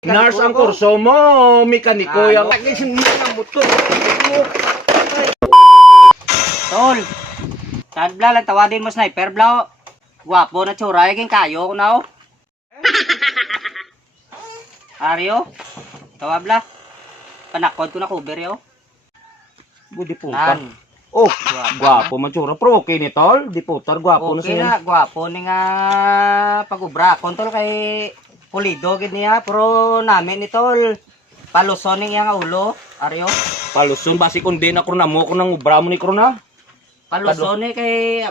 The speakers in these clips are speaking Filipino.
Nurse ang kurso mo, mekaniko yung motor. Tol, saan bla lang tawadin mo sniper bla? Guwapo na tsura, yung kayo ko na o. Aryo, tawa bla. Panakod ko na cover yo. Budi putar. Oh, guwapo matsura. Pero okay ni tol, di putar, guwapo na Okay siya. na, guwapo ni nga pag-ubra. Kontol kay pulido gid niya, pero namin ni tol. Paluson niya nga ulo, Aryo. Paluson, basi kung di na krona mo, kung nang ubra mo ni krona. Paluson ni kay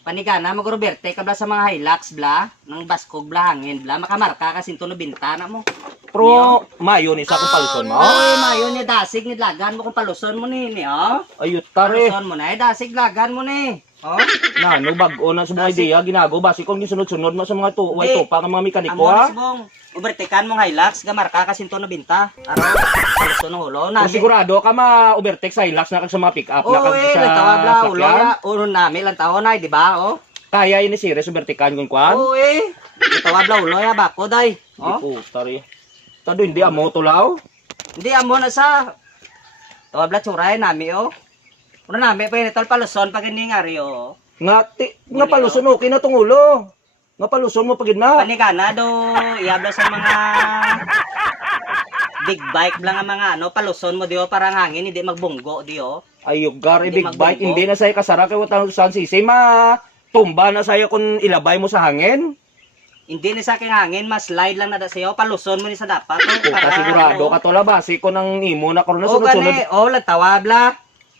panigana mag-Roberte ka bla sa mga Hilux bla, ng baskog bla hangin bla, makamarka kasi ito no bintana mo. Pero mayo ni sa kung paluson mo. Ay, mayo ni dasig ni lagan mo kung paluson mo ni, oh. Ayut tare. Paluson mo na, dasig lagan mo ni. Oh. Na, no, bago na sa mga ideya, ginago, basi kung gisunod-sunod mo sa mga way Hindi. topa ng mga mekaniko Amo ha. na sibong, ubertekan mong Hilux, gamarka kasi ito no binta. Araw, paluson ng ulo. Kung sigurado ka ma-overtake sa Hilux na kag sa mga pick-up na Oo, kag eh, sa lantawa bla, ulo sakyan. ya. Ulo namin, lantawa na, di ba, oh. Kaya ini series overtakean kung kwan. Oo, eh. Lantawa bla, ulo ya, bako, day. Di Oh. po, tari. Tado hindi amo tulaw. Hindi, amo na sa... Tawa bla, tsuray, nami, oh. Uno nami, pa yun, tol, paluson, pag iningari, oh. Nga paluson okay na tong ulo. Nga paluson mo pagid na. Panigana do, iabla sa mga big bike lang ang mga ano, paluson mo diyo parang hangin, hindi magbunggo diyo. Ayog gar Hindi big bike magbunggo. hindi na say kasara kay watang san sisi ma tumba na sayo kung ilabay mo sa hangin. Hindi ni sa aking hangin, mas slide lang na da sayo, paluson mo ni sa dapat. Puta sigurado ka to la basi ko nang imo na karon na O sunod-sunod. gani, o tawabla.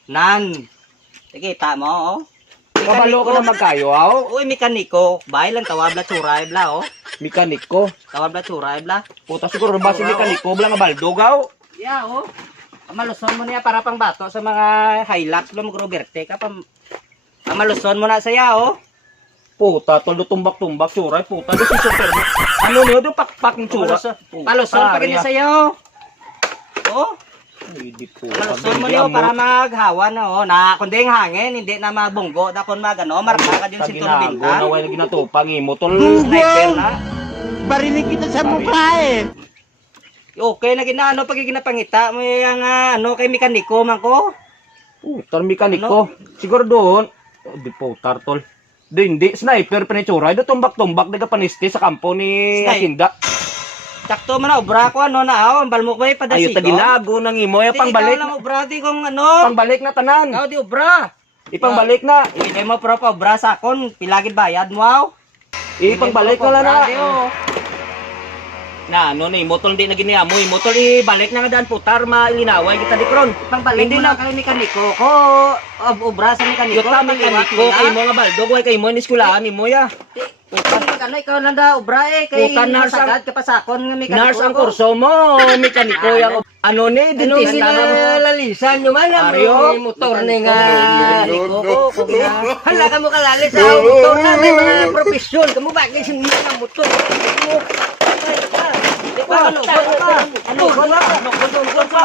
Nan. Sige, mo, oh. Kabalo ka na magkayo aw. Uy, mekaniko, bay lang tawabla tsuray bla, oh. Mekaniko. Tawabla tsuray bla. Puta siguro basi mekaniko bla nga baldogaw. Yeah, oh. Maluson mo niya para pang bato sa mga Hilux lo mag-Roberte ka pam. Maluson mo na saya, oh. Puta tolo tumbak-tumbak suray puta do si super. Ano niyo do pakpak ng tsura. Paluson pa ganyan sayo. Oh, Hindi po. paluson mo niyo para maghawa na, oh. Na kundi yung hangin, hindi na mabunggo. Da kun magano, marka ka din sa si ginago Tulubintan. na way ginatupang imo tol. Sniper na. Barinig kita sa mukha eh. Okay na ginano pag ginapangita mo yung ano kay mekaniko man ko. Putar mekaniko. Siguro doon. Di po tartol. Hindi sniper pa ni Churay. Do tumbak-tumbak daga paniste sa kampo ni Asinda. Sakto man na obra ko ano na, oh, ambal mo ko Ayo padasigo. tagilago nang imo ay pangbalik. lang obra di kung ano. Pangbalik na tanan. Ikaw di obra. Ipangbalik na. Ibigay mo pro pa obra sa akon, pilagid bayad mo aw. Ipangbalik na lang na. Obra, di, oh. Na ano ni motol di na giniamo. Motol ibalik na nga daan putar mailinaway kita di kron. Pangbalik Hindi mo na na kay mekaniko ko. Obra sa mekaniko. Yuta mekaniko kay mo nga baldog way kay mo ni eskwelahan imo ya. Ano ikaw lang da obra eh kay Puta, nurse ang- sagad ka pa sa akon nga mekaniko. Nurse ang kurso mo, mekaniko yang ano ni dentista na mo. lalisan nyo man Aryo? motor ni nga liko ko. Hala ka mo kalalis sa motor na may mga profesyon. Kamu bagay sa mga motor. Ano ba? Ano ba? Ano ba?